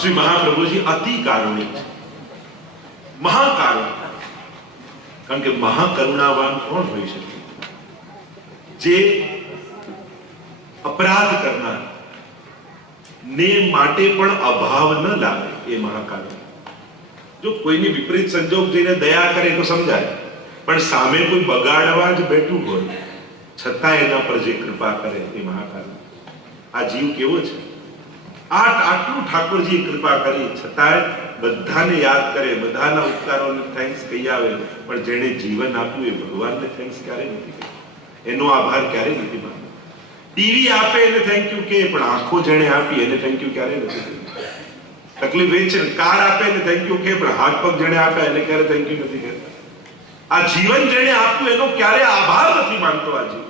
શ્રી મહાપ્રભુજી અતિ કારુણિક છે. મહાકારુણિક. કારણ કે મહાકરુણાવાન કોણ હોઈ શકે? જે અપરાધ કરનાર, ને માટે પણ અભાવ ન લાગે એ મહાકારુણિક. જો કોઈની વિપરીત સંજોગ જઈને દયા કરે તો સમજાય. પણ સામે કોઈ બગાડવા જ બેઠું હોય, છતાં એના પર જે કૃપા કરે એ મહાકારુણિક. આ જીવ કેવો છે? આટલું ઠાકોરજી કૃપા કરી. છતાંય બધાને યાદ કરે, બધાના ઉપકારોને થેન્ક્સ કહી આવે, પણ જેણે જીવન આપ્યું એ ભગવાનને થેન્ક્સ ક્યારે નથી કહ્યું? એનો આભાર ક્યારે નથી માન્યો ટીવી આપે એને થેન્ક યુ કે, પણ આંખો જેણે આપી એને થેન્ક યુ ક્યારે નથી કહ્યું? તકલીફ એ છે કાર આપે એને થેન્ક યુ કે, પણ હાથ પગ જેણે આપે એને ક્યારે થેન્ક યુ નથી કહેતા? આ જીવન જેણે આપ્યું એનો ક્યારે આભાર નથી માનતો આ જીવ?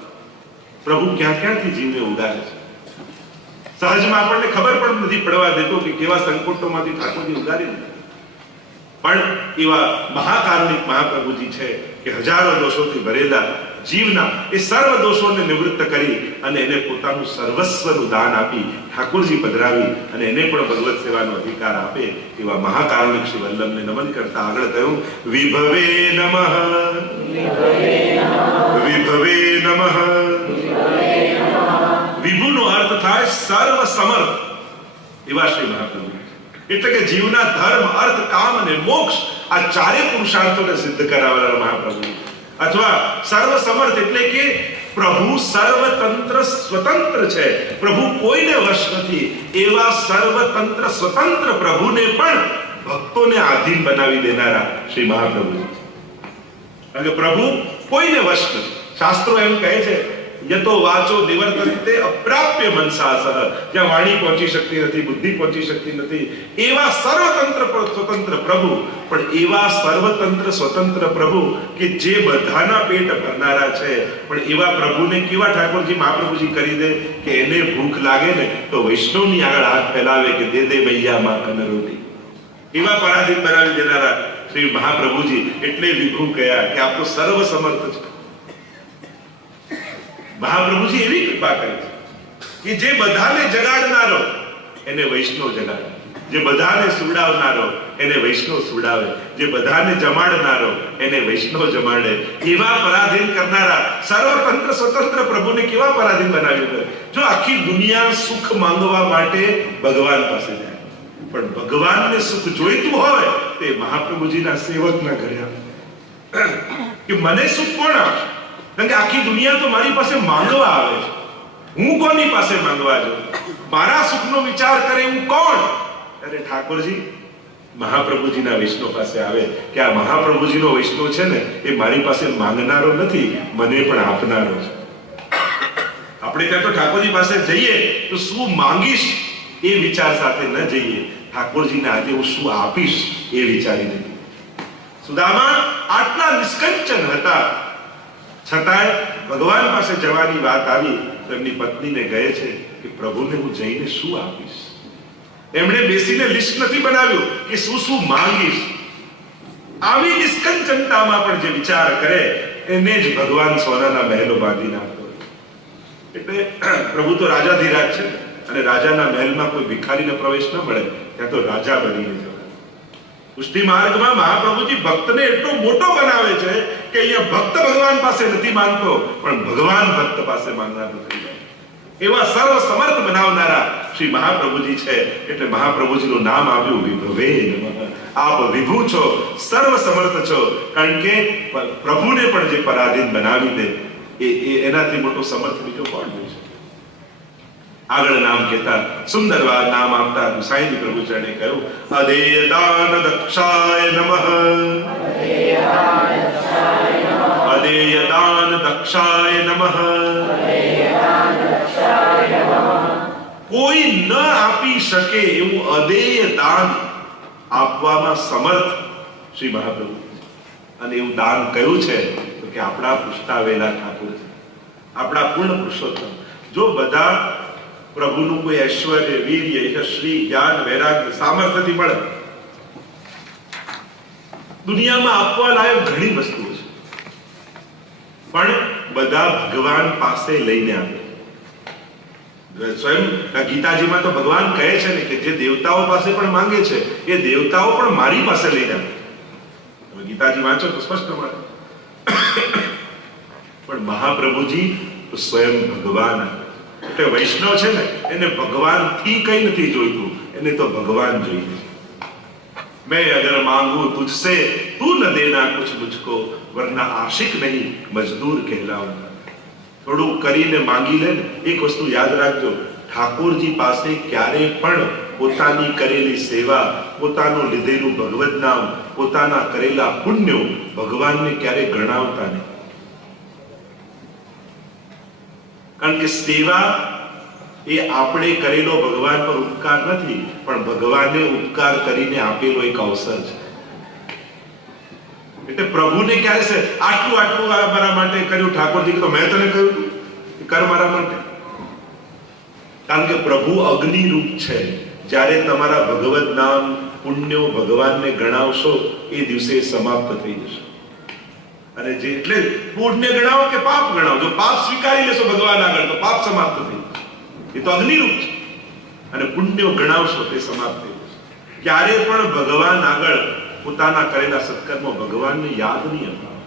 પ્રભુ ક્યાં ક્યાંથી જીવને ઉડાડે છે? સહજમાં આપણને ખબર પણ નથી પડવા દેતો કે કેવા સંકટોમાંથી ઠાકોરજી ઉગારી પણ એવા મહાકારુણિક મહાપ્રભુજી છે કે હજારો દોષોથી ભરેલા જીવના એ સર્વ દોષોને નિવૃત્ત કરી અને એને પોતાનું સર્વસ્વનું દાન આપી ઠાકોરજી પધરાવી અને એને પણ ભગવત સેવાનો અધિકાર આપે એવા મહાકારુણિક શ્રી વલ્લભને નમન કરતા આગળ કહ્યું વિભવે નમઃ. વિભવે નમઃ. વિભુનો અર્થ થાય સર્વ સમર્થ. એવા શ્રી મહાપ્રભુ. એટલે કે જીવના ધર્મ, અર્થ, કામ અને મોક્ષ આ ચારે પુરુષાર્થોને સિદ્ધ કરાવનાર મહાપ્રભુ. અથવા સર્વ સમર્થ એટલે કે પ્રભુ સર્વતંત્ર સ્વતંત્ર છે. પ્રભુ કોઈને વશ નથી. એવા સર્વતંત્ર સ્વતંત્ર પ્રભુને પણ ભક્તોને આધીન બનાવી દેનારા શ્રી મહાપ્રભુ. કારણ પ્રભુ કોઈને વશ નથી. શાસ્ત્રો એમ કહે છે યતો વાચો નિવર્તન્તે અપ્રાપ્ય મનસા જ્યાં વાણી પહોંચી શકતી નથી, બુદ્ધિ પહોંચી શકતી નથી. એવા સર્વતંત્ર સ્વતંત્ર પ્રભુ. પણ એવા સર્વતંત્ર સ્વતંત્ર પ્રભુ કે જે બધાના પેટ ભરનારા છે. પણ એવા પ્રભુને કેવા ઠાકોરજી મહાપ્રભુજી કરી દે કે એને ભૂખ લાગે ને તો વૈષ્ણવની આગળ હાથ ફેલાવે કે દે દે મૈયા માં કનરોટી. એવા પરાધીન બનાવી દેનારા શ્રી મહાપ્રભુજી એટલે વિભુ કયા કે આપણો સર્વ સમર્થ છે. મહાપ્રભુજી એવી કૃપા કરી કે જે બધાને જગાડનારો, એને વૈષ્ણવ જગાડે. જે બધાને સુવડાવનારો, એને વૈષ્ણવ સુવડાવે. જે બધાને જમાડનારો, એને વૈષ્ણવ જમાડે. એવા પરાધીન કરનારા સર્વતંત્ર, સ્વતંત્ર પ્રભુને કેવા પરાધીન બનાવ્યું હોય જો આખી દુનિયા સુખ માંગવા માટે ભગવાન પાસે જાય. પણ ભગવાનને સુખ જોઈતું હોય, તે મહાપ્રભુજીના સેવકના ઘરે કે મને સુખ કોણ આપશે? કારણ કે આખી દુનિયા તો મારી પાસે માંગવા આવે છે. હું કોની પાસે માંગવા જાઉં? મારા સુખનો વિચાર કરે હું કોણ? ત્યારે ઠાકોરજી મહાપ્રભુજીના વિષ્ણુ પાસે આવે કે આ મહાપ્રભુજીનો વિષ્ણુ છે ને, એ મારી પાસે માંગનારો નથી, મને પણ આપનારો છે. આપણે ત્યાં તો ઠાકોરજી પાસે જઈએ તો શું માંગીશ? એ વિચાર સાથે ન જઈએ. ઠાકોરજીને આજે હું શું આપીશ એ વિચારીને. સુદામા, આટલા નિષ્કંચન હતા. છતાંય ભગવાન પાસે જવાની વાત આવી તો એમની પત્નીને કહે છે કે પ્રભુને હું જઈને શું આપીશ? એમણે બેસીને લિસ્ટ નથી બનાવ્યું કે શું શું માંગીશ. આવી નિષ્કંચનતામાં પણ જે વિચાર કરે, એને જ ભગવાન સોનાના મહેલો બાંધી નાખતો એટલે પ્રભુ તો રાજાધિરાજ છે અને રાજાના મહેલમાં કોઈ ભિખારીને પ્રવેશ ન મળે, ત્યાં તો રાજા બનીને જવાય. પુષ્ટિ માર્ગમાં મહાપ્રભુજી ભક્તને એટલો મોટો બનાવે છે કે અહીંયા ભક્ત ભગવાન પાસે નથી માંગતો, પણ ભગવાન ભક્ત પાસે માંગનાર થઈ જાય એવા સર્વ સમર્થ બનાવનારા શ્રી મહાપ્રભુજી છે, એટલે મહાપ્રભુજીનું નામ આપ્યું, વિભવે. આપ વિભુ છો સર્વ સમર્થ છો, કારણ કે પ્રભુને પણ જે પરાધીન બનાવી દે એ એનાથી મોટો સમર્થ બીજો કોણ આગળ નામ કહેતા સુંદર વા નામ આપતા ગુસાઈજી પ્રભુચરણે કહ્યું અદેય દાન દક્ષાય નમઃ. અદેય દાન દક્ષાય નમઃ. કોઈ ન આપી શકે એવું અદેય દાન આપવામાં સમર્થ શ્રી મહાપ્રભુ. અને એવું દાન કયું છે? તો કે આપણા પુષ્ટાવેલા ઠાકોર આપણા પૂર્ણ પુરુષોત્તમ. જો બધા પ્રભુનું કોઈ ઐશ્વર્ય વીર્ય યશ્રી જ્ઞાન, વૈરાગ્ય, સામર્થ્યથી મળે. દુનિયામાં આપવા લાયક ઘણી વસ્તુઓ છે. પણ બધા ભગવાન પાસે લઈને આવે. સ્વયં ગીતાજીમાં તો ભગવાન કહે છે ને કે જે દેવતાઓ પાસે પણ માંગે છે, એ દેવતાઓ પણ મારી પાસે લઈને આવે. ગીતાજી વાંચો તો સ્પષ્ટ મળે. પણ મહાપ્રભુજી તો સ્વયં ભગવાન તે વૈષ્ણવ છે ને, એને ભગવાનથી કંઈ નથી જોઈતું. એને તો ભગવાન જોઈએ. મેં અગર માંગુ તુજસે, તું ન દેના કુછ મુજકો, વરના આશિક નહીં, મજદૂર કહેલાઉંગા થોડું કરીને માંગી લે એક વસ્તુ યાદ રાખજો. ઠાકોરજી પાસે ક્યારે પણ પોતાની કરેલી સેવા, પોતાનું લીધેલું ભગવત નામ પોતાના કરેલા પુણ્યો ભગવાનને ક્યારે ગણાવતા નહીં. કારણ કે સેવા એ આપણે કરેલો ભગવાન પર ઉપકાર નથી, પણ ભગવાને ઉપકાર કરીને આપેલો એક અવસર છે. એટલે પ્રભુને ક્યારે છે આટલું આટલું મારા માટે કર્યું ઠાકોરજી તો મેં તને કહ્યું કર મારા માટે. કારણ કે પ્રભુ અગ્નિ રૂપ છે. જ્યારે તમારા ભગવત નામ પુણ્યો ભગવાનને ગણાવશો, એ દિવસે સમાપ્ત થઈ જશે. અને જે એટલે પુણ્ય ગણાવો કે પાપ ગણાવો? જો પાપ સ્વીકારી લેશો ભગવાન આગળ, તો પાપ સમાપ્ત થઈ એ તો અગ્નિરૂપ છે. અને પુણ્યો ગણાવશો તે સમાપ્ત થઈ જશે. ક્યારે પણ ભગવાન આગળ પોતાના કરેલા સત્કર્મ ભગવાનને યાદ નહીં અપાવે.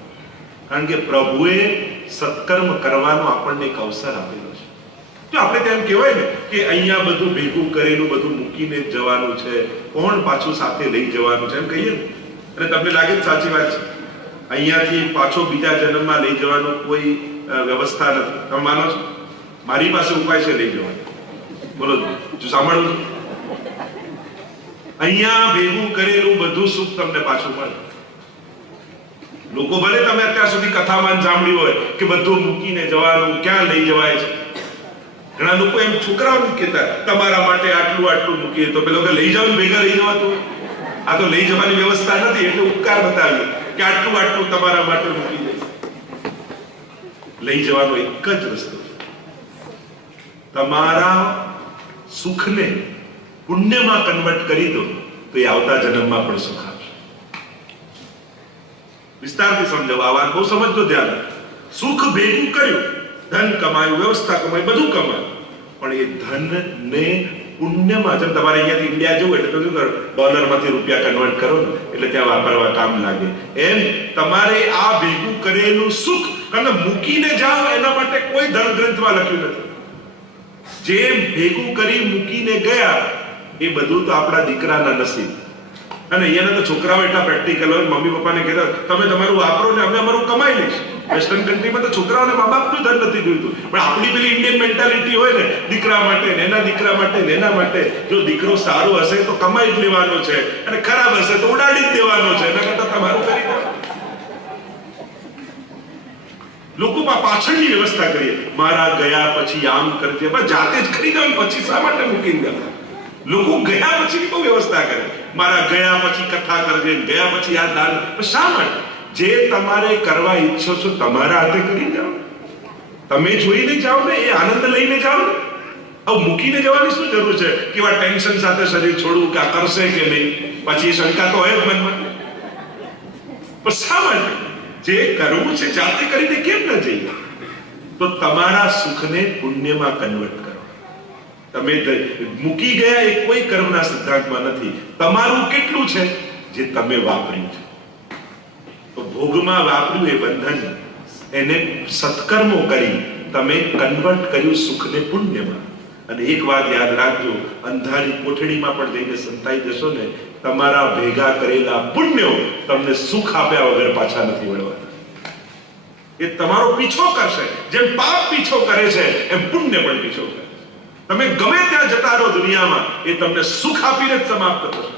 કારણ કે પ્રભુએ સત્કર્મ કરવાનો આપણને એક અવસર આપેલો છે. જો આપણે તેમ કહેવાય ને કે અહીંયા બધું ભેગું કરેલું, બધું મૂકીને જવાનું છે. કોણ પાછું સાથે લઈ જવાનું છે એમ કહીએ ને? અને તમને લાગે સાચી વાત છે. અહીંયાથી પાછો બીજા જન્મમાં લઈ જવાનો કોઈ વ્યવસ્થા નથી. તમે માનો છો? મારી પાસે ઉપાય છે લઈ જવાનો. બોલો જો સાંભળવું અહીંયા ભેગું કરેલું બધું સુખ તમને પાછું મળે. લોકો ભલે તમે અત્યાર સુધી કથામાં સાંભળ્યું હોય કે બધું મૂકીને જવાનું, ક્યાં લઈ જવાય છે. ઘણા લોકો એમ છોકરાઓને કહેતા, તમારા માટે આટલું આટલું મૂકીએ. તો પેલો કે, લઈ જાવ ભેગા લઈ જવાતું આ તો લઈ જવાની વ્યવસ્થા નથી, એટલે ઉપકાર બતાવ્યો. કે આટલું આટલું તમારા માટે મૂકી દઈશ લઈ જવાનો એક જ રસ્તો તમારા સુખને પુણ્યમાં કન્વર્ટ કરી દો, તો એ આવતા જન્મમાં પણ સુખ આવશે વિસ્તારથી સમજાવો, આ વાત બહુ સમજજો ધ્યાન સુખ ભેગું કર્યું, ધન કમાયું, વ્યવસ્થા કમાઈ, બધું કમાયું, પણ એ ધનને પુણ્યમાં જેમ તમારે અહીંયાથી ઇન્ડિયા જવું એટલે શું કરો? ડોલરમાંથી રૂપિયા કન્વર્ટ કરો ને. એટલે ત્યાં વાપરવા કામ લાગે. એમ તમારે આ ભેગું કરેલું સુખ અને મૂકીને જાઓ, એના માટે કોઈ ધર્મગ્રંથમાં લખ્યું નથી. જેમ ભેગું કરી મૂકીને ગયા, એ બધું તો આપણા દીકરાના નસીબ. અને અહીંયાના તો છોકરાઓ એટલા પ્રેક્ટિકલ હોય મમ્મી પપ્પાને કહેતા તમે તમારું વાપરો ને અમે અમારું કમાઈ લઈશું. વેસ્ટર્ન કન્ટ્રીમાં તો છોકરાઓને મા બાપનું ધન નથી જોઈતું. પણ આપણી પેલી ઇન્ડિયન મેન્ટાલિટી હોય ને, દીકરા માટે એના દીકરા માટે એના માટે, જો દીકરો સારો હશે તો કમાઈ જ લેવાનો છે અને ખરાબ હશે તો ઉડાડી જ દેવાનો છે. એના કરતા તમારું કરી દો. લોકો પા- પાછળની વ્યવસ્થા કરીએ. મારા ગયા પછી આમ કરજે. જાતે જ ખરીદો ને પછી શા માટે મૂકીને ગયા? લોકો ગયા પછી બહુ વ્યવસ્થા કરે. મારા ગયા પછી કથા કરજે, ગયા પછી આ દાન. શા માટે? જે તમારે કરવા ઈચ્છો છો, તમારા હાથે કરી જાઓ તમે જોઈને જાઓ ને, એ આનંદ લઈને જાઓ ને. હવે મૂકીને જવાની શું જરૂર છે? કે એવા ટેન્શન સાથે શરીર છોડવું કે આ કરશે કે નહીં? પછી એ શંકા તો હોય જ મનમાં. પણ શા માટે? જે કરવું છે, જાતે કરીને કેમ ન જઈએ? તો તમારા સુખને પુણ્યમાં કન્વર્ટ કરો. તમે મૂકી ગયા એ કોઈ કર્મના સિદ્ધાંતમાં નથી. તમારું કેટલું છે જે તમે વાપર્યું છે? તો ભોગમાં વાપર્યું એ બંધન, એને સત્કર્મો કરી તમે કન્વર્ટ કર્યું સુખને પુણ્યમાં. અને એક વાત યાદ રાખજો, અંધારી કોઠડીમાં પણ જઈને સંતાઈ જશો ને, તમારા ભેગા કરેલા પુણ્યો તમને સુખ આપ્યા વગર પાછા નથી વળવાના. એ તમારો પીછો કરશે. જેમ પાપ પીછો કરે છે, એમ પુણ્ય પણ પીછો કરે. તમે ગમે ત્યાં જતા રહો દુનિયામાં, એ તમને સુખ આપીને જ સમાપ્ત થશે.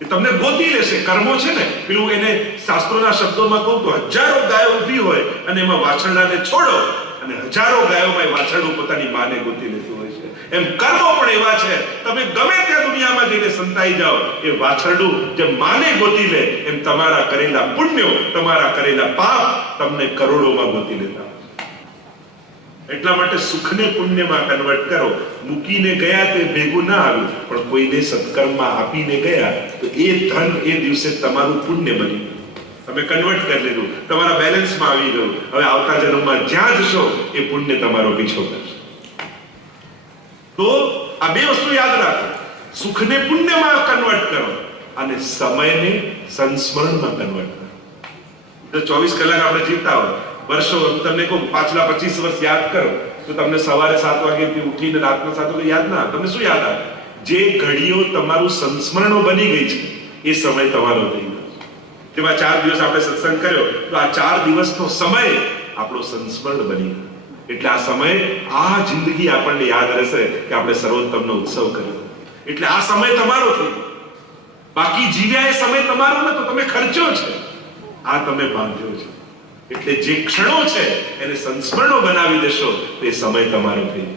એ તમને ગોતી લેશે. કર્મો છે ને, પેલું એને શાસ્ત્રોના શબ્દોમાં કહું તો હજારો ગાયો ઊભી હોય અને એમાં વાછરડાને છોડો અને હજારો ગાયોમાં એ વાછરડું પોતાની માને ગોતી લેતું હોય છે. એમ કર્મો પણ એવા છે. તમે ગમે ત્યાં દુનિયામાં જઈને સંતાઈ જાઓ, એ વાછરડું જે માને ગોતી લે, એમ તમારા કરેલા પુણ્યો, તમારા કરેલા પાપ તમને કરોડોમાં ગોતી લેતા. એટલા માટે સુખને પુણ્યમાં કન્વર્ટ કરો. મૂકીને ગયા તે ભેગું ના આવ્યું, પણ કોઈને સત્કર્મમાં આપીને ગયા, તો એ ધન એ દિવસે તમારું પુણ્ય બન્યું. તમે કન્વર્ટ કરી લીધું. તમારા બેલેન્સમાં આવી ગયું. હવે આવતા જન્મમાં જ્યાં જશો એ પુણ્ય તમારો પીછો કરશે. તો આ બે વસ્તુ યાદ રાખો. સુખને પુણ્યમાં કન્વર્ટ કરો અને સમયને સંસ્મરણમાં કન્વર્ટ કરો. ચોવીસ કલાક આપણે જીવતા હોય વર્ષો તમને કહું, પાછલા પચીસ વર્ષ યાદ કરો, તો તમને સવારે સાત વાગે ઉઠીને રાતના સાત વાગે યાદ ના તમને શું યાદ આવે? જે ઘડીઓ તમારું સંસ્મરણો બની ગઈ છે, એ સમય તમારો થઈ ગયો. તેમાં ચાર દિવસ આપણે સત્સંગ કર્યો, તો આ ચાર દિવસનો સમય આપણો સંસ્મરણ બની ગયો. એટલે આ સમય આ જિંદગી આપણને યાદ રહેશે કે આપણે સર્વોત્તમનો ઉત્સવ કર્યો. એટલે આ સમય તમારો થયો બાકી જીવ્યા એ સમય તમારો ને તો તમે ખર્ચો છે. આ તમે બાંધ્યો છે. એટલે જે ક્ષણો છે એને સંસ્મરણો બનાવી દેશો, તો એ સમય તમારો થઈ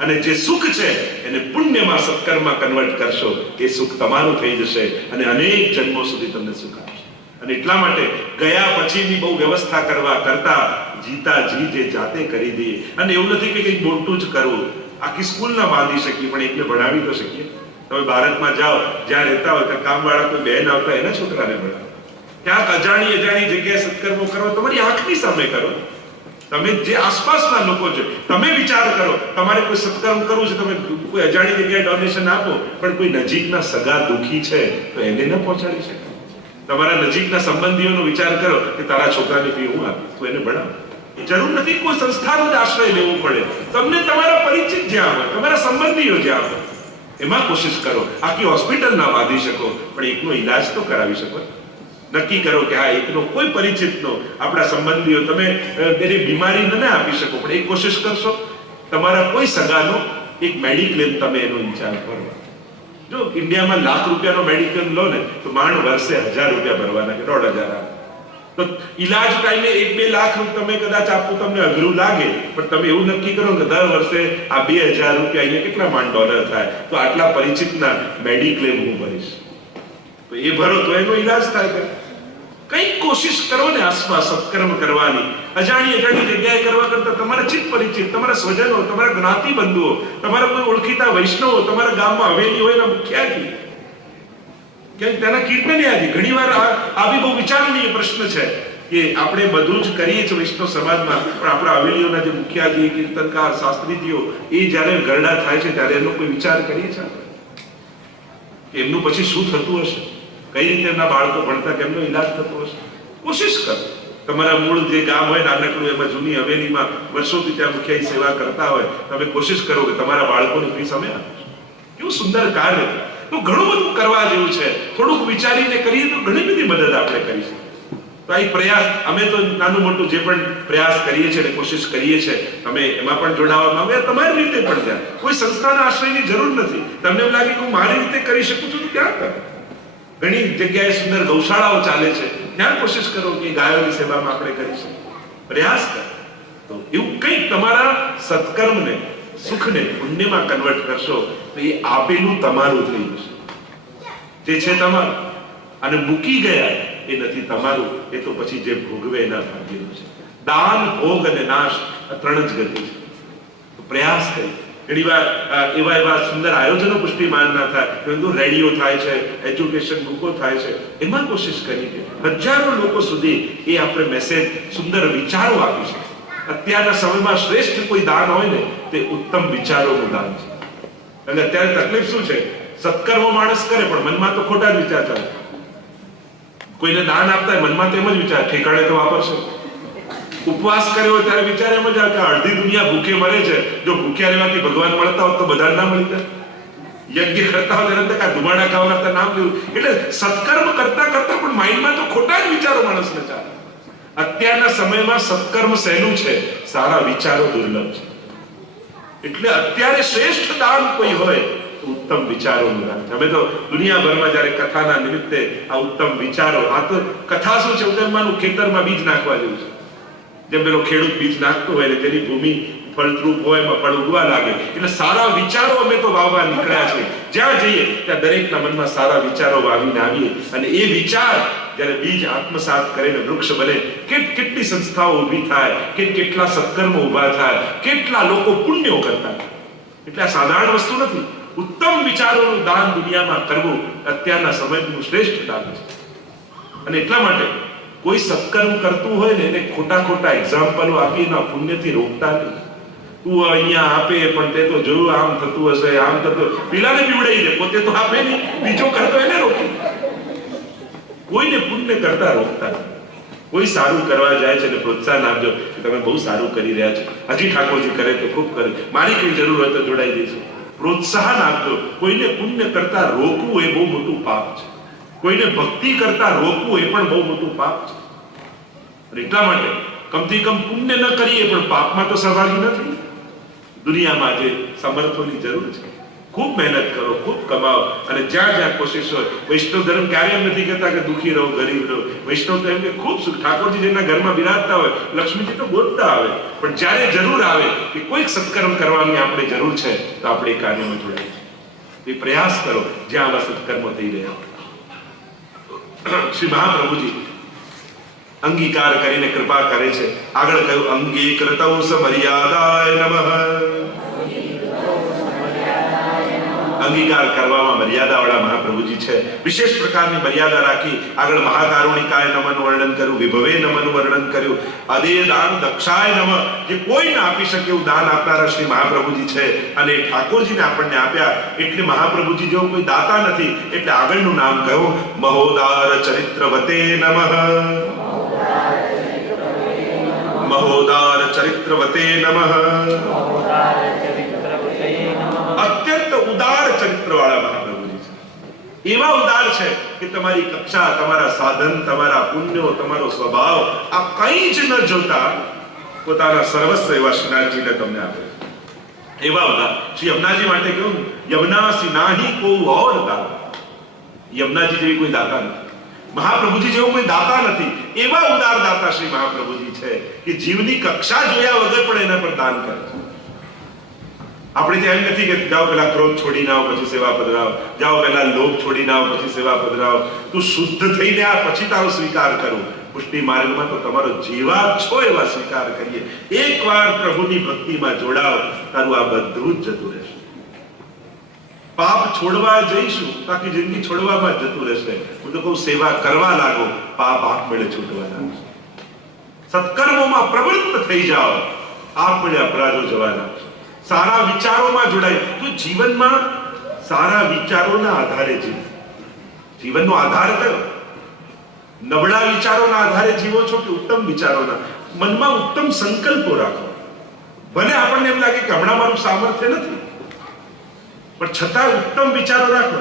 અને જે સુખ છે એને પુણ્યમાં સત્કર્મમાં કન્વર્ટ કરશો, એ સુખ તમારું થઈ જશે અને અનેક જન્મો સુધી તમને સુખ આપશે. અને એટલા માટે ગયા પછીની બહુ વ્યવસ્થા કરવા કરતા જીતા જી જે જાતે કરી દઈએ અને એવું નથી કે કંઈક મોટું જ કરવું આખી સ્કૂલ ના બાંધી શકીએ, પણ એકને ભણાવી તો શકીએ. તમે ભારતમાં જાઓ, જ્યાં રહેતા હોય, ત્યાં કામવાળા કોઈ બહેન આવતા એના છોકરાને ભણાવો. ક્યાંક અજાણી અજાણી જગ્યાએ સત્કર્મો કરો, તમારી આંખની સામે કરો. તમે જે આસપાસના લોકો છે, તમે વિચાર કરો, તમારે કોઈ સત્કર્મ કરવું છે, તમે કોઈ અજાણી જગ્યાએ ડોનેશન આપો, પણ કોઈ નજીકના સગા દુખી છે, તો એને ન પહોંચાડી શકે તમારા નજીકના સંબંધીઓનો વિચાર કરો કે તારા છોકરાની ફી હું આપીશ, તો એને ભણાવ. જરૂર નથી કોઈ સંસ્થાનો જ આશ્રય લેવો પડે. તમને તમારા પરિચિત જ્યાં હોય, તમારા સંબંધીઓ જ્યાં હોય, એમાં કોશિશ કરો. આખી હોસ્પિટલ ના બાંધી શકો, પણ એકનો ઈલાજ તો કરાવી શકો. નક્કી કરો કે આ એકનો કોઈ પરિચિતનો આપણા સંબંધીઓ તમે તેની બીમારી ન આપી શકો, પણ એ કોશિશ કરશો. તમારા કોઈ સગાનો એક મેડિક્લેમ તમે એનો ઇન્ચાર્જ કરો. જો ઇન્ડિયામાં લાખ રૂપિયાનો મેડિક્લેમ લો ને, તો માંડ વર્ષે હજાર રૂપિયા ભરવાના કે દોઢ હજાર તો ઈલાજ ટાઈમે એક બે લાખ તમે કદાચ આપવું તમને અઘરું લાગે, પણ તમે એવું નક્કી કરો કે દર વર્ષે આ બે હજાર રૂપિયા અહીંયા કેટલા માંડ ડોલર થાય, તો આટલા પરિચિતના મેડિક્લેમ હું ભરીશ. તો એ ભરો, તો એનો ઈલાજ થાય. કે કંઈક કોશિશ કરો ને આસપાસ સત્કર્મ કરવાની? અજાણી અજાણી જગ્યાએ કરવા કરતા તમારા ચિત પરિચિત, તમારા સ્વજનો, તમારા જ્ઞાતિ બંધુઓ તમારા કોઈ ઓળખીતા વૈષ્ણવો, તમારા ગામમાં હવેલી હોય એના મુખ્યાથી. કેમ તેના કીર્તન યાદી ઘણીવાર વાર આ બી બહુ વિચારણીય પ્રશ્ન છે કે આપણે બધું જ કરીએ છીએ વૈષ્ણવ સમાજમાં, પણ આપણા હવેલીઓના જે મુખ્યાજી કીર્તનકાર, શાસ્ત્રીજીઓ, એ જ્યારે ગરડા થાય છે ત્યારે એનો કોઈ વિચાર કરીએ છીએ એમનું પછી શું થતું હશે? કઈ રીતે એમના બાળકો ભણતા કેમનો ઈલાજ થતો હશે? કોશિશ કરો. તમારા મૂળ જે ગામ હોય, નાનકડું, એમાં જૂની હવેલીમાં વર્ષોથી ત્યાં મુખ્ય સેવા કરતા હોય, તમે કોશિશ કરો કે તમારા બાળકોની ફી આપીશું. કેવું સુંદર કાર્ય. તો ઘણું બધું કરવા જેવું છે. થોડુંક વિચારીને કરીએ તો ઘણી બધી મદદ આપણે કરી શકીએ. તો આ પ્રયાસ, અમે તો નાનું મોટું જે પણ પ્રયાસ કરીએ છીએ અને કોશિશ કરીએ છીએ તમે એમાં પણ જોડાવા આવે તમારી રીતે પણ ત્યાં કોઈ સંસ્થાના આશ્રયની જરૂર નથી. તમને એમ લાગે કે હું મારી રીતે કરી શકું છું તો ક્યાં કરો? ઘણી જગ્યાએ સુંદર ગૌશાળાઓ ચાલે છે. ત્યાં કોશિશ કરો કે ગાયોની સેવામાં આપણે કરી શકીએ. પ્રયાસ કરો. તો એવું કંઈક તમારા સત્કર્મને, સુખને, પુણ્યમાં કન્વર્ટ કરશો તો એ આપેલું તમારું થઈ જશે. જે છે તમારું. અને મૂકી ગયા એ નથી તમારું. એ તો પછી જે ભોગવે એના ભાગ્યનું છે. દાન, ભોગ અને નાશ આ ત્રણ જ ગતિ છે. તો પ્રયાસ કરી. ઘણી વાર અ, એવા એવા સુંદર આયોજનો પુષ્ટિમાનના થાય પરંતુ રેડિયો થાય છે એજ્યુકેશન બુકો થાય છે એમાં કોશિશ કરી કે હજારો લોકો સુધી એ આપણે મેસેજ સુંદર વિચારો આપી શકે. અત્યારના સમયમાં શ્રેષ્ઠ કોઈ દાન હોય ને તે ઉત્તમ વિચારોનું દાન છે. અને અત્યારે તકલીફ શું છે? સત્કર્મ માણસ કરે પણ મનમાં તો ખોટા જ વિચાર ચાલે. કોઈને દાન આપતા મનમાં તો એમ જ વિચાર ઠેકાણે તો વાપરશે. ઉપવાસ કર્યો હોય ત્યારે વિચાર એમ જ આવે કે અડધી દુનિયા ભૂખે મરે છે. જો ભૂખ્યા રહેવાથી ભગવાન મળતા હોત તો બધા ના મળી જાય. યજ્ઞ કરતા હોય ત્યારે કાંઈ ધુમાડા ખાવા કરતા નામ જોયું એટલે સત્કર્મ કરતા કરતા પણ માઇન્ડમાં તો ખોટા જ વિચારો માણસને ચાલે. અત્યારના સમયમાં સત્કર્મ સહેલું છે. સારા વિચારો દુર્લભ છે. એટલે અત્યારે શ્રેષ્ઠ દાન કોઈ હોય તો ઉત્તમ વિચારોનું દાન અમે તો દુનિયાભરમાં જ્યારે કથાના નિમિત્તે આ ઉત્તમ વિચારો, આ તો કથા શું છે? ઉદયમાનું ખેતરમાં બીજ નાખવા જેવું છે. જેમ પેલો ખેડૂત બીજ નાખતો હોય ને તેની ભૂમિ ફળદ્રુપ હોય, એમાં પણ ઉગવા લાગે. એટલે સારા વિચારો અમે તો વાવવા નીકળ્યા છે જ્યાં જઈએ, ત્યાં દરેકના મનમાં સારા વિચારો વાવીને આવીએ. અને એ વિચાર જ્યારે બીજ આત્મસાત કરીને વૃક્ષ બને, કેટ કેટલી સંસ્થાઓ ઊભી થાય, કે કેટલા સત્કર્મો ઊભા થાય, કેટલા લોકો પુણ્યો કરતા. એટલે આ સાધારણ વસ્તુ નથી. ઉત્તમ વિચારોનું દાન દુનિયામાં કરવું અત્યારના સમયનું શ્રેષ્ઠ દાન છે. અને એટલા માટે કોઈ સત્કર્મ કરતું હોય ને એને ખોટા ખોટા એક્ઝામ્પલો આપી પુણ્યથી રોકતા નહીં. તું અહીંયા આપે પણ તે તો જોયું આમ થતું હશે, આમ થતું પેલાને બીવડાઈ દે, પોતે તો આપે નહીં. બીજો કરતો એને રોકી. કોઈને પુણ્ય કરતા રોકતા. કોઈ સારું કરવા જાય છે ને પ્રોત્સાહન આપજો, કે તમે બહુ સારું કરી રહ્યા છો. હજી ઠાકોરજી કરે તો ખૂબ કરે. મારી કઈ જરૂર હોય તો જોડાઈ દઈશું પ્રોત્સાહન આપજો. કોઈને પુણ્ય કરતા રોકવું એ બહુ મોટું પાપ છે. કોઈને ભક્તિ કરતા રોકવું એ પણ બહુ મોટું પાપ છે. એટલા માટે કમથી કમ પુણ્ય ન કરીએ પણ પાપમાં તો સહભાગી નથી. દુનિયામાં આજે સમર્થોની જરૂર છે. ખૂબ મહેનત કરો, ખૂબ કમાઓ અને જ્યાં જ્યાં કોશિશ હોય, વૈષ્ણવ ધર્મ ક્યારે એમ નથી કહેતા કે દુઃખી રહો, ગરીબ રહો. વૈષ્ણવ તો એમ કે ખૂબ સુખ. ઠાકોરજી જેના ઘરમાં બિરાજતા હોય, લક્ષ્મીજી તો બોલતા આવે. પણ જ્યારે જરૂર આવે કે કોઈક સત્કર્મ કરવાની આપણે જરૂર છે, તો આપણે કાર્યમાં જોડાઈએ એ પ્રયાસ કરો જ્યાં આવા સત્કર્મો થઈ રહ્યા હોય. શ્રી મહાપ્રભુજી અંગીકાર કરીને કૃપા કરે છે. આગળ કહ્યું અંગીકૃતૌ સમર્યાદાય નમઃ. અંગીકાર કરવામાં મર્યાદાવાળા મહાપ્રભુજી છે. વિશેષ પ્રકારની મર્યાદા રાખી આગળ મહાકારુણિકાય નમનનું વર્ણન કર્યું, વિભવે નમન વર્ણન કર્યું. અદે દાન, દક્ષાય નમ, જે કોઈ ના આપી શકે એવું દાન આપનારા શ્રી મહાપ્રભુજી છે. અને ઠાકોરજીને આપણને આપ્યા, એટલે મહાપ્રભુજી જેવો કોઈ દાતા નથી, એટલે આગળનું નામ કહ્યું, મહોદાર ચરિત્રવતે નમઃ. મહોદાર ચરિત્રવતે નમઃ. એવા ઉદાર છે કે તમારી કક્ષા, તમારા સાધન, તમારા પુણ્યો, તમારો સ્વભાવ, આ કંઈ જ ન જોતા પોતાના સર્વસ્વ એવા શ્રીનાથજીને તમને આપે. એવા ઉદાર શ્રી યમુનાજી માટે કહ્યું, યમુનાસી નાહી કો ઓર દાતા. યમુનાજી જેવી કોઈ દાતા નથી. મહાપ્રભુજી જેવો કોઈ દાતા નથી. એવા ઉદાર દાતા શ્રી મહાપ્રભુજી છે કે જીવની કક્ષા જોયા વગર પણ એના પર દાન કરે. છે આપણે ત્યાં એમ નથી કે જાઓ પેલા ક્રોધ છોડી આવો પછી સેવા પધરાવો. જાઓ પેલા લોભ છોડી આવો પછી સેવા પધરાવો. તું શુદ્ધ થઈને આ પછી તારો સ્વીકાર કરું. પુષ્ટિ માર્ગમાં તો તમારો જેવા છો એવા સ્વીકાર કરીએ. એકવાર પ્રભુની ભક્તિમાં જોડાઓ, તારું આ બધું જ જતું રહેશે. પાપ છોડવા જઈશું, બાકી જિંદગી છોડવામાં જતું રહેશે. હું તો કહું, સેવા કરવા લાગો, પાપ આપમેળે છૂટવા લાગશે. સત્કર્મોમાં પ્રવૃત્ત થઈ જાઓ. આપમેળે અપરાધો જવા લાગશે. સારા વિચારોમાં જોડાય. તો જીવનમાં સારા વિચારોના આધારે જીવો. જીવનનો આધાર કયો? નબળા વિચારોના આધારે જીવો છો કે ઉત્તમ વિચારોના? મનમાં ઉત્તમ સંકલ્પો રાખો. ભલે આપણને એમ લાગે કે હમણાં મારું સામર્થ્ય નથી, પણ છતાં ઉત્તમ વિચારો રાખો.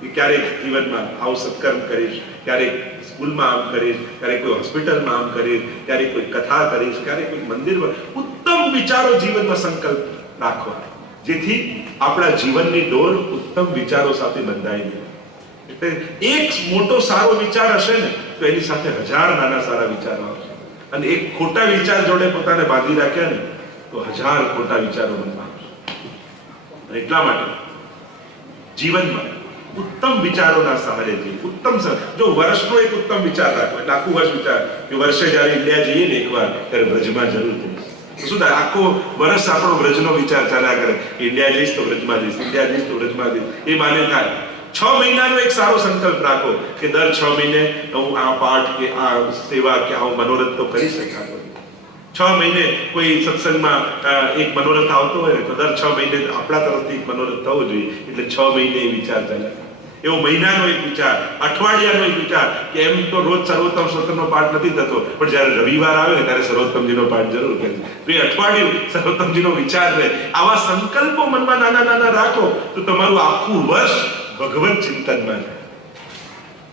કે ક્યારેક જીવનમાં આવું સત્કર્મ કરીશ, ક્યારેક સ્કૂલમાં આમ કરીશ, ક્યારેક કોઈ હોસ્પિટલમાં આમ કરીશ, ક્યારેક કોઈ કથા કરીશ, ક્યારેક કોઈ મંદિરમાં. ઉત્તમ વિચારો જીવનમાં સંકલ્પ રાખવા જેથી આપણા જીવનની ડોર ઉત્તમ વિચારો સાથે બંધાયેલી એટલે એક મોટો સારો વિચાર હશે ને, તો એની સાથે હજાર નાના સારા વિચારો આવશે. અને એક ખોટા વિચાર જોડે પોતાને બાંધી રાખ્યા ને, તો હજાર ખોટા વિચારો મનમાં એટલા માટે જીવનમાં ઉત્તમ વિચારોના સહારે જઈએ. ઉત્તમ જો વર્ષનો એક ઉત્તમ વિચાર રાખો, એટલે આખું વર્ષ વિચાર કે વર્ષે જ્યારે ઇન્ડિયા જઈએ ને એકવાર, ત્યારે વ્રજમાં જરૂર જઈશ. તો શું થાય? આખો વર્ષ આપણો વ્રજનો વિચાર ચાલ્યા કરે. ઇન્ડિયા જઈશ તો વ્રજમાં જઈશ, ઇન્ડિયા જઈશ તો વ્રજમાં જઈશ. એ માને થાય. છ મહિનાનો એક સારો સંકલ્પ રાખો કે દર છ મહિને હું આ પાઠ કે આ સેવા કે આવું મનોરથ તો કરી શકાય. છ મહિને કોઈ સત્સંગમાં એક મનોરથ આવતો હોય ને તો દર છ મહિને આપણા તરફથી એક મનોરથ થવો જોઈએ. એટલે છ મહિને એ વિચાર ચાલે એવો મહિનાનો એક વિચાર, અઠવાડિયાનો એક વિચાર કે એમ તો રોજ સર્વોત્તમ સ્તોત્રનો પાઠ નથી થતો. પણ જ્યારે રવિવાર આવે ને ત્યારે સર્વોત્તમજીનો પાઠ જરૂર કરે તો એ અઠવાડિયું સર્વોત્તમજીનો વિચાર રહે. આવા સંકલ્પો મનમાં નાના નાના રાખો તો તમારું આખું વર્ષ ભગવત ચિંતનમાં જાય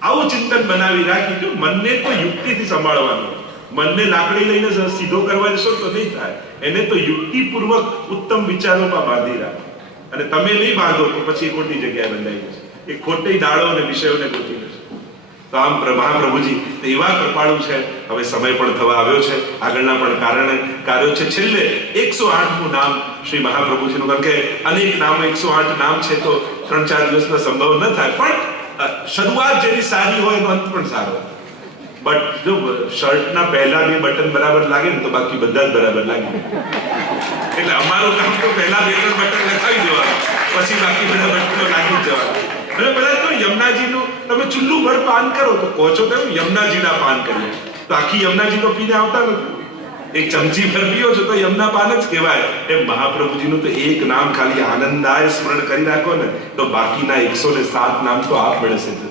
આવું ચિંતન બનાવી રાખી જો મનને તો યુક્તિથી સંભાળવાનું મનને લાકડી લઈને સીધો કરવા જશો તો નહીં થાય. એને તો યુક્તિપૂર્વક ઉત્તમ વિચારોમાં બાંધી રાખો. અને તમે નહીં બાંધો તો પછી ખોટી જગ્યાએ બંધાઈ જશે. એ ખોટી દાળો અને વિષયોને ગોતી લેશે તો આમ પ્ર- મહાપ્રભુજી એવા કૃપાળુ છે. હવે સમય પણ થવા આવ્યો છે. આગળના પણ કારણે કાર્યો છે. છેલ્લે એકસો આઠમું નામ શ્રી મહાપ્રભુજીનું, કારણ કે અનેક નામ, એકસો આઠ નામ છે તો ત્રણ ચાર દિવસનો સંભવ ન થાય. પણ શરૂઆત જેની સારી હોય એનો અંત પણ સારો બટ જો શર્ટના પહેલા બે બટન બરાબર લાગે ને તો બાકી બધા જ બરાબર લાગે. એટલે અમારું કામ તો પહેલા બે ત્રણ બટન લખાવી દેવાનું. પછી બાકી બધા બટનો લાગી જવાના. અને પેલા તો યમુનાજીનું, તમે ચુલ્લું ભર પાન કરો તો કહો છો તેમ યમુનાજીના પાન કરીએ. તો આખી યમુનાજી તો પીને આવતા નથી. એક ચમચી ભર પીઓ છો તો યમના પાન જ કહેવાય. એમ મહાપ્રભુજીનું તો એક નામ ખાલી આનંદાય સ્મરણ કરી રાખો ને, તો બાકીના એકસો ને સાત નામ તો આપ મળે જાય.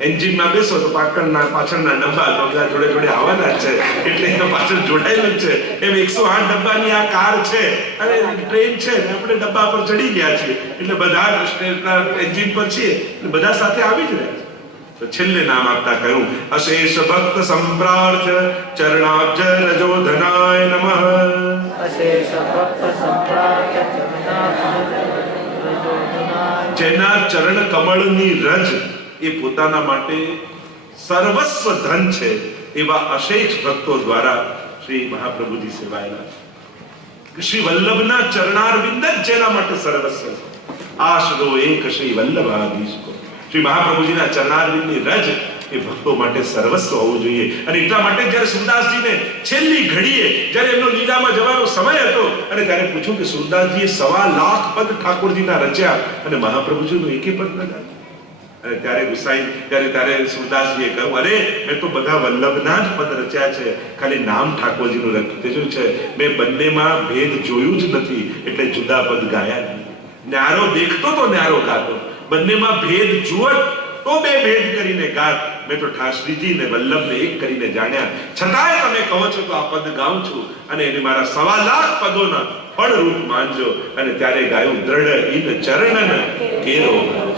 એન્જિનમાં બેસો તો પાકળના પાછળના ડબ્બા બધા જોડે જોડે આવવાના છે. એટલે એ પાછળ જોડાયેલું છે. એમ એકસો આઠ ડબ્બાની આ કાર છે અને ટ્રેન છે આપણે ડબ્બા પર ચડી ગયા છીએ. એટલે બધા એન્જિન પર છીએ. એટલે બધા સાથે આવી જ રહ્યા છે. તો છેલ્લે નામ આપતા કહ્યું અશેષ ભક્ત સંપ્રાર્થ ચરણાબ્જ રજો ધનાય નમઃ. અશેષ ભક્ત સંપ્રાપ્ત ચરણાભિ જેના ચરણ કમળની રજ એ પોતાના માટે સર્વસ્વ ધન છે એવા અશેષ ભક્તો દ્વારા શ્રી મહાપ્રભુજી સેવાયેલા છે. શ્રી વલ્લભના ચરણારવિંદ જ જેના માટે સર્વસ્વ આશરો એક શ્રી વલ્લભાધીશ કો શ્રી મહાપ્રભુજીના ચરણારવિંદની રજ એ ભક્તો માટે સર્વસ્વ હોવું જોઈએ. અને એટલા માટે જ્યારે સુરદાસજીને છેલ્લી ઘડીએ જ્યારે એમનો લીલામાં જવાનો સમય હતો અને ત્યારે પૂછ્યું કે સુરદાસજીએ સવા લાખ પદ ઠાકોરજીના રચ્યા અને મહાપ્રભુજીનું એકે પદ ન ગાયું ત્યારે ગુસાઈ, ત્યારે ત્યારે સુરદાસજીએ કહ્યું, અરે, મેં તો બધા વલ્લભના જ પદ રચ્યા છે. ખાલી નામ ઠાકોરજીનું રચ્યું છે? મેં બંનેમાં ભેદ જોયું જ નથી, એટલે જુદા પદ ગાયા ન્યારો દેખતો તો ન્યારો ગાતો. બંનેમાં ભેદ જુઓ તો બે ભેદ કરીને ગાત. મેં તો ઠાસરીજી ને વલ્લભને એક કરીને જાણ્યા. છતાંય તમે કહો છો તો આ પદ ગાઉં છું, અને એને મારા સવા લાખ પદોના ફળ રૂપ માનજો. અને ત્યારે ગાયું દ્રઢ ઇન ચરણન કેરો.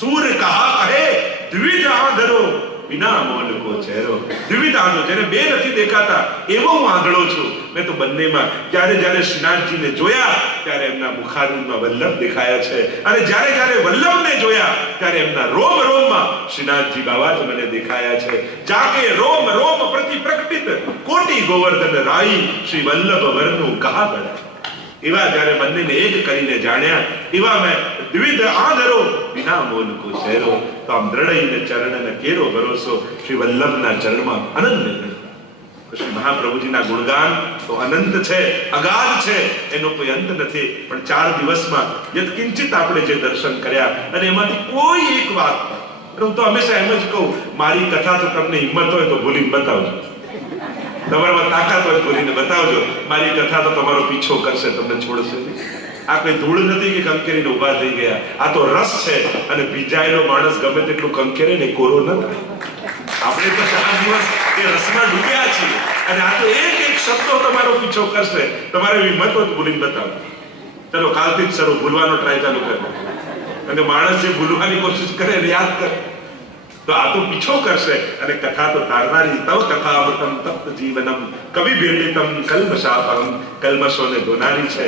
સૂર કહા કહે દ્વિજ આંધળો વિના મોલકો ચહેરો. દ્વિજ આંધળો જેને બે નથી દેખાતા, એવો હું આંધળો છું. મેં તો બંનેમાં જ્યારે જ્યારે શ્રીનાથજીને જોયા, ત્યારે એમના મુખારવિંદમાં વલ્લભ દેખાયા છે. અને જ્યારે જ્યારે વલ્લભને જોયા, ત્યારે એમના રોમ રોમમાં શ્રીનાથજી બાબા જ મને દેખાયા છે. જાકે રોમ રોમ પ્રતિ પ્રકટિત કોટી ગોવર્ધન રાઈ શ્રી વલ્લભ વરનું કહા બળાય એવા જ્યારે બંનેને એક કરીને જાણ્યા, એવા મેં દ્વિધ આધરો વિના મોલ કો શેરો. તો આમ દ્રઢઈને ચરણને કેરો ભરોસો શ્રી વલ્લભના ચરણમાં આનંદ શ્રી મહાપ્રભુજીના ગુણગાન તો અનંત છે, અગાધ છે. એનો કોઈ અંત નથી. પણ ચાર દિવસમાં યત્કિંચિત આપણે જે દર્શન કર્યા, અને એમાંથી કોઈ એક વાત. હું તો હંમેશા એમ જ કહું, મારી કથા તો તમને હિંમત હોય તો ભૂલી બતાવજો તમારામાં તાકાત હોય બોલીને બતાવજો. મારી કથા તો તમારો પીછો કરશે, તમને છોડશે આ કોઈ ધૂળ નથી કે કંકેરીને ઊભા થઈ ગયા? આ તો રસ છે અને ભીજાયેલો માણસ ગમે તેટલું કંકેરે ને કોરો ન થાય. આપણે તો ચાર દિવસ એ રસમાં ડૂબ્યા છીએ. અને આ તો એક એક શબ્દો તમારો પીછો કરશે. તમારે એવી હિંમત હોય તો ભૂલીને બતાવો. ચલો, કાલથી જ શરૂ. ભૂલવાનો ટ્રાય ચાલુ કરો. અને માણસ જે ભૂલવાની કોશિશ કરે યાદ કરે. તો આ તો પીછો કરશે. અને કથા તો તારનારી તવ કથામૃતમ તપ્ત જીવનમ. કવિ ભીડિતમ કલ્મશાપમ કલ્મશોને ધોનારી છે.